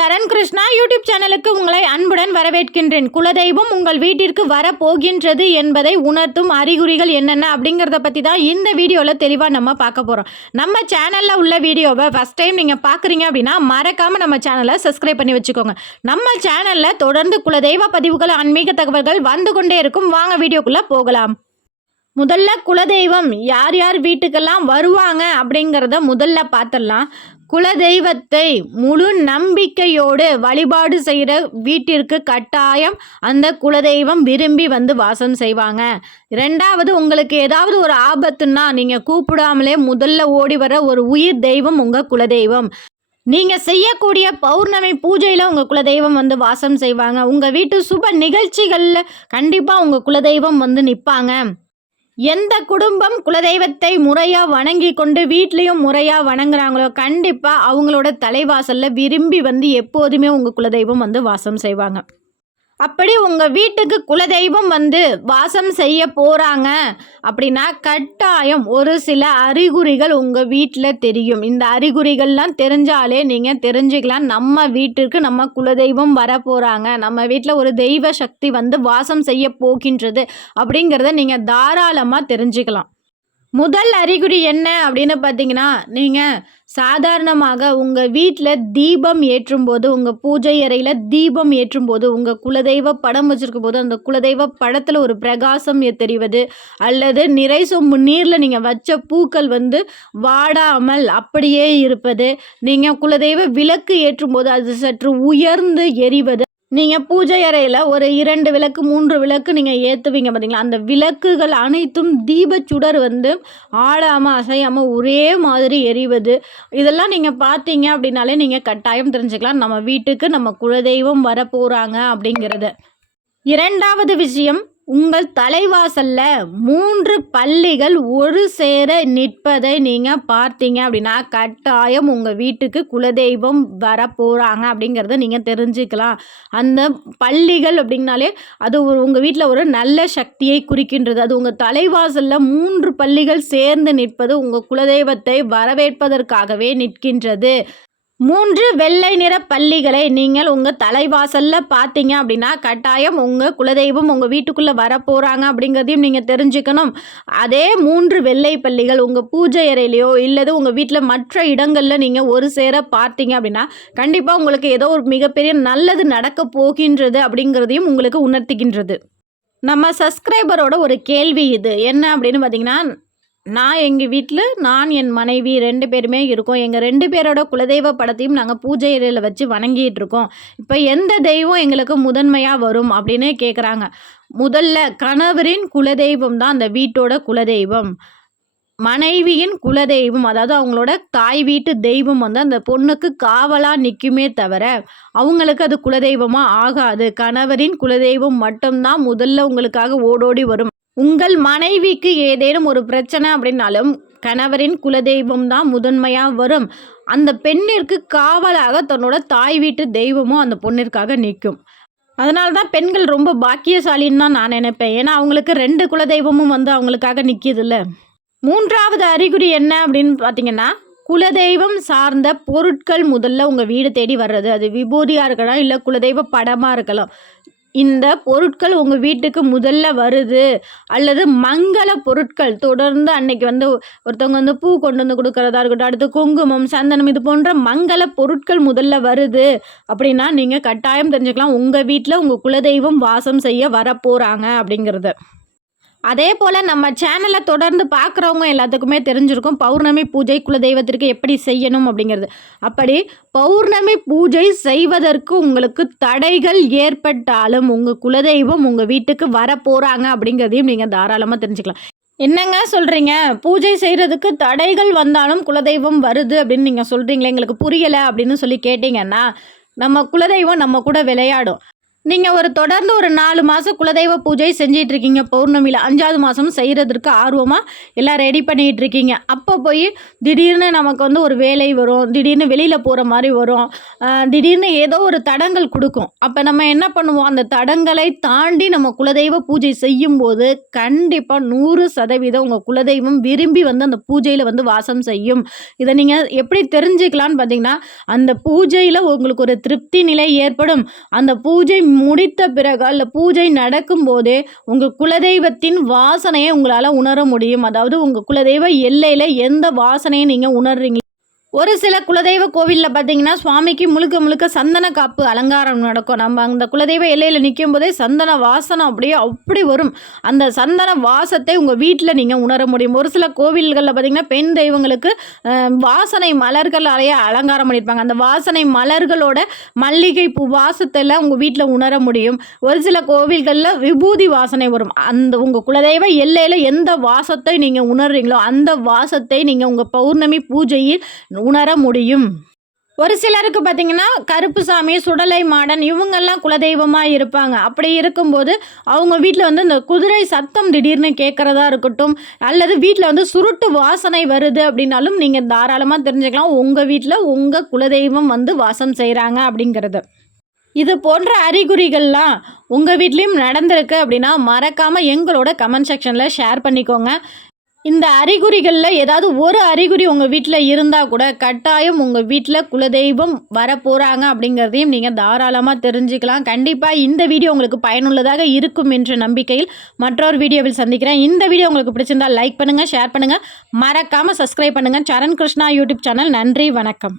சரண் Krishna YouTube சேனலுக்கு உங்களை அன்புடன் வரவேற்கின்றேன். குலதெய்வம் உங்கள் வீட்டிற்கு வரப்போகின்றது என்பதை உணர்த்தும் அறிகுறிகள் என்னென்ன அப்படிங்கிறத பற்றி தான் இந்த வீடியோவில் தெளிவாக நம்ம பார்க்க போகிறோம். நம்ம சேனலில் உள்ள வீடியோவை ஃபஸ்ட் டைம் நீங்கள் பார்க்குறீங்க அப்படின்னா மறக்காமல் நம்ம சேனலை சப்ஸ்கிரைப் பண்ணி வச்சுக்கோங்க. நம்ம சேனலில் தொடர்ந்து குலதெய்வ பதிவுகள், ஆன்மீக தகவல்கள் வந்து கொண்டே இருக்கும். வாங்க வீடியோக்குள்ளே போகலாம். முதல்ல குலதெய்வம் யார் யார் வீட்டுக்கெல்லாம் வருவாங்க அப்படிங்கிறத முதல்ல பார்த்துடலாம். குலதெய்வத்தை முழு நம்பிக்கையோடு வழிபாடு செய்கிற வீட்டிற்கு கட்டாயம் அந்த குலதெய்வம் விரும்பி வந்து வாசம் செய்வாங்க. ரெண்டாவது, உங்களுக்கு ஏதாவது ஒரு ஆபத்துன்னா நீங்கள் கூப்பிடாமலே முதல்ல ஓடி வர ஒரு உயிர் தெய்வம் உங்கள் குலதெய்வம். நீங்கள் செய்யக்கூடிய பௌர்ணமி பூஜையில் உங்கள் குலதெய்வம் வந்து வாசம் செய்வாங்க. உங்கள் வீட்டு சுப நிகழ்ச்சிகளில் கண்டிப்பாக உங்கள் குலதெய்வம் வந்து நிற்பாங்க. எந்த குடும்பம் குலதெய்வத்தை முறையாக வணங்கி கொண்டு வீட்லேயும் முறையாக வணங்குறாங்களோ கண்டிப்பாக அவங்களோட தலைவாசலில் விரும்பி வந்து எப்போதுமே உங்கள் குலதெய்வம் வந்து வாசம் செய்வாங்க. அப்படி உங்கள் வீட்டுக்கு குலதெய்வம் வந்து வாசம் செய்ய போகிறாங்க அப்படின்னா கட்டாயம் ஒரு சில அறிகுறிகள் உங்கள் வீட்டில் தெரியும். இந்த அறிகுறிகள்லாம் தெரிஞ்சாலே நீங்கள் தெரிஞ்சுக்கலாம், நம்ம வீட்டிற்கு நம்ம குலதெய்வம் வர போகிறாங்க, நம்ம வீட்டில் ஒரு தெய்வ சக்தி வந்து வாசம் செய்ய போகின்றது அப்படிங்கிறத நீங்கள் தாராளமாக தெரிஞ்சுக்கலாம். முதல் அறிகுறி என்ன அப்படின்னு பார்த்தீங்கன்னா, நீங்கள் சாதாரணமாக உங்கள் வீட்டில் தீபம் ஏற்றும்போது, உங்கள் பூஜை அறையில் தீபம் ஏற்றும்போது, உங்கள் குலதெய்வ படம் வச்சுருக்கும் போது அந்த குலதெய்வ படத்தில் ஒரு பிரகாசம் தெரிவது, அல்லது நிறை சொம்பு நீரில் நீங்கள் வச்ச பூக்கள் வந்து வாடாமல் அப்படியே இருப்பது, நீங்கள் குலதெய்வ விளக்கு ஏற்றும்போது அது சற்று உயர்ந்து எரிவது, நீங்கள் பூஜை அறையில் ஒரு 2 விளக்கு 3 விளக்கு நீங்கள் ஏற்றுவீங்க பார்த்தீங்களா, அந்த விளக்குகள் அனைத்தும் தீபச்சுடர் வந்து ஆடாமல் அசையாமல் ஒரே மாதிரி எரிவது, இதெல்லாம் நீங்கள் பார்த்தீங்க அப்படின்னாலே நீங்கள் கட்டாயம் தெரிஞ்சுக்கலாம் நம்ம வீட்டுக்கு நம்ம குலதெய்வம் வரப்போகிறாங்க அப்படிங்கிறது. இரண்டாவது விஷயம், உங்கள் தலைவாசலில் 3 பல்லிகள் ஒரு சேர நிற்பதை நீங்கள் பார்த்தீங்க அப்படின்னா கட்டாயம் உங்கள் வீட்டுக்கு குலதெய்வம் வரப்போகிறாங்க அப்படிங்கிறத நீங்கள் தெரிஞ்சுக்கலாம். அந்த பல்லிகள் அப்படின்னாலே அது உங்கள் வீட்டில் ஒரு நல்ல சக்தியை குறிக்கின்றது. அது உங்கள் தலைவாசலில் 3 பல்லிகள் சேர்ந்து நிற்பது உங்கள் குலதெய்வத்தை வரவேற்பதற்காகவே நிற்கின்றது. 3 வெள்ளை நிற பல்லிகளை நீங்கள் உங்கள் தலைவாசலில் பார்த்தீங்க அப்படின்னா கட்டாயம் உங்கள் குலதெய்வம் உங்கள் வீட்டுக்குள்ளே வரப்போகிறாங்க அப்படிங்கிறதையும் நீங்கள் தெரிஞ்சுக்கணும். அதே 3 வெள்ளை பல்லிகள் உங்கள் பூஜை அறையிலையோ இல்லது உங்கள் வீட்டில் மற்ற இடங்களில் நீங்கள் ஒரு சேர பார்த்தீங்க அப்படின்னா கண்டிப்பாக உங்களுக்கு ஏதோ ஒரு மிகப்பெரிய நல்லது நடக்க போகின்றது அப்படிங்கிறதையும் உங்களுக்கு உணர்த்துகின்றது. நம்ம சப்ஸ்கிரைபரோட ஒரு கேள்வி இது என்ன அப்படின்னு பார்த்தீங்கன்னா, எங்கள் வீட்டில் நான் என் மனைவி 2 பேருமே இருக்கோம். எங்கள் 2 பேரோட குலதெய்வ படத்தையும் நாங்கள் பூஜை அறையில் வச்சு வணங்கிட்டு இருக்கோம். இப்போ எந்த தெய்வம் எங்களுக்கு முதன்மையாக வரும் அப்படின்னு கேட்குறாங்க. முதல்ல கணவரின் குலதெய்வம் தான் அந்த வீட்டோட குலதெய்வம். மனைவியின் குலதெய்வம், அதாவது அவங்களோட தாய் வீட்டு தெய்வம் வந்து அந்த பொண்ணுக்கு காவலாக நிற்குமே தவிர அவங்களுக்கு அது குலதெய்வமாக ஆகாது. கணவரின் குலதெய்வம் மட்டும்தான் முதல்ல உங்களுக்காக ஓடோடி வரும். உங்கள் மனைவிக்கு ஏதேனும் ஒரு பிரச்சனை அப்படின்னாலும் கணவரின் குலதெய்வம் தான் முதன்மையாக வரும். அந்த பெண்ணிற்கு காவலாக தன்னோட தாய் வீட்டு தெய்வமும் அந்த பொண்ணிற்காக நிற்கும். அதனால தான் பெண்கள் ரொம்ப பாக்கியசாலின்னு தான் நான் நினைப்பேன். ஏன்னா அவங்களுக்கு 2 குலதெய்வமும் வந்து அவங்களுக்காக நிற்கிதுல்ல. 3வது அறிகுறி என்ன அப்படின்னு பார்த்தீங்கன்னா, குலதெய்வம் சார்ந்த பொருட்கள் முதல்ல உங்கள் வீடு தேடி வர்றது. அது விபூதியாக இருக்கலாம், இல்லை குலதெய்வ படமாக இருக்கலாம். இந்த பொருட்கள் உங்கள் வீட்டுக்கு முதல்ல வருது, அல்லது மங்கள பொருட்கள் தொடர்ந்து அன்னைக்கு வந்து ஒருத்தவங்க வந்து பூ கொண்டு வந்து கொடுக்கறதா இருக்கட்டும், அடுத்து குங்குமம், சந்தனம், இது போன்ற மங்கள பொருட்கள் முதல்ல வருது அப்படின்னா நீங்கள் கட்டாயம் தெரிஞ்சுக்கலாம் உங்கள் வீட்டில் உங்கள் குலதெய்வம் வாசம் செய்ய வரப்போகிறாங்க அப்படிங்கிறது. அதே போல் நம்ம சேனலை தொடர்ந்து பார்க்குறவங்க எல்லாத்துக்குமே தெரிஞ்சிருக்கும் பௌர்ணமி பூஜை குலதெய்வத்திற்கு எப்படி செய்யணும் அப்படிங்கிறது. அப்படி பௌர்ணமி பூஜை செய்வதற்கு உங்களுக்கு தடைகள் ஏற்பட்டாலும் உங்கள் குலதெய்வம் உங்கள் வீட்டுக்கு வரப்போகிறாங்க அப்படிங்கிறதையும் நீங்கள் தாராளமாக தெரிஞ்சுக்கலாம். என்னங்க சொல்கிறீங்க, பூஜை செய்கிறதுக்கு தடைகள் வந்தாலும் குலதெய்வம் வருது அப்படின்னு நீங்கள் சொல்கிறீங்களே, எங்களுக்கு புரியலை அப்படின்னு சொல்லி கேட்டிங்கன்னா, நம்ம குலதெய்வம் நம்ம கூட விளையாடும். நீங்கள் தொடர்ந்து ஒரு 4 மாதம் குலதெய்வ பூஜை செஞ்சிட்டு இருக்கீங்க. பௌர்ணமியில் 5வது மாதம் செய்கிறதுக்கு ஆர்வமாக எல்லாம் ரெடி பண்ணிகிட்டு இருக்கீங்க. அப்போ போய் திடீர்னு நமக்கு ஒரு வேலை வரும், திடீர்னு வெளியில் போகிற மாதிரி வரும், திடீர்னு ஏதோ ஒரு தடங்கள் கொடுக்கும். அப்போ நம்ம என்ன பண்ணுவோம், அந்த தடங்களை தாண்டி நம்ம குலதெய்வ பூஜை செய்யும்போது கண்டிப்பாக 100% உங்கள் குலதெய்வம் விரும்பி அந்த பூஜையில் வாசம் செய்யும். இதை நீங்கள் எப்படி தெரிஞ்சுக்கலான்னு பார்த்தீங்கன்னா, அந்த பூஜையில் உங்களுக்கு ஒரு திருப்தி நிலை ஏற்படும். அந்த பூஜை முடித்த பிறகு அல்ல பூஜை நடக்கும் போதே உங்கள் குலதெய்வத்தின் வாசனையை உங்களால் உணர முடியும். அதாவது உங்கள் குலதெய்வ எல்லையில் எந்த வாசனையை நீங்கள் உணர்றீங்க. ஒரு சில குலதெய்வ கோவிலில் பார்த்தீங்கன்னா சுவாமிக்கு முழுக்க முழுக்க சந்தன காப்பு அலங்காரம் நடக்கும். நம்ம அந்த குலதெய்வ எல்லையில் நிற்கும் போதே சந்தன வாசனை அப்படி வரும். அந்த சந்தன வாசத்தை உங்கள் வீட்டில் நீங்கள் உணர முடியும். ஒரு சில கோவில்களில் பார்த்தீங்கன்னா பெண் தெய்வங்களுக்கு வாசனை மலர்களாலேயே அலங்காரம் பண்ணியிருப்பாங்க. அந்த வாசனை மலர்களோட மல்லிகை பூ வாசத்தெல்லாம் உங்கள் வீட்டில் உணர முடியும். ஒரு சில கோவில்களில் விபூதி வாசனை வரும். அந்த உங்கள் குலதெய்வ எல்லையில் எந்த வாசத்தை நீங்கள் உணர்றீங்களோ அந்த வாசத்தை நீங்கள் உங்கள் பௌர்ணமி பூஜையில் உணர முடியும். ஒரு சிலருக்கு பார்த்தீங்கன்னா கருப்புசாமி, சுடலை மாடன் இவங்கெல்லாம் குலதெய்வமாக இருப்பாங்க. அப்படி இருக்கும்போது அவங்க வீட்டில் இந்த குதிரை சத்தம் திடீர்னு கேட்குறதா இருக்கட்டும், அல்லது வீட்டில் சுருட்டு வாசனை வருது அப்படின்னாலும் நீங்கள் தாராளமாக தெரிஞ்சுக்கலாம் உங்கள் வீட்டில் உங்கள் குலதெய்வம் வாசம் செய்கிறாங்க அப்படிங்கிறது. இது போன்ற அறிகுறிகள்லாம் உங்கள் வீட்லேயும் நடந்திருக்கு அப்படின்னா மறக்காமல் எங்களோட கமெண்ட் செக்ஷனில் ஷேர் பண்ணிக்கோங்க. இந்த அறிகுறிகளில் ஏதாவது ஒரு அறிகுறி உங்கள் வீட்டில் இருந்தால் கூட கட்டாயம் உங்கள் வீட்டில் குலதெய்வம் வரப்போகிறாங்க அப்படிங்கிறதையும் நீங்கள் தாராளமாக தெரிஞ்சுக்கலாம். கண்டிப்பாக இந்த வீடியோ உங்களுக்கு பயனுள்ளதாக இருக்கும் என்ற நம்பிக்கையில் மற்றொரு வீடியோவில் சந்திக்கிறேன். இந்த வீடியோ உங்களுக்கு பிடிச்சிருந்தால் லைக் பண்ணுங்கள், ஷேர் பண்ணுங்கள், மறக்காமல் சப்ஸ்கிரைப் பண்ணுங்கள். சரண் கிருஷ்ணா யூடியூப் சேனல். நன்றி, வணக்கம்.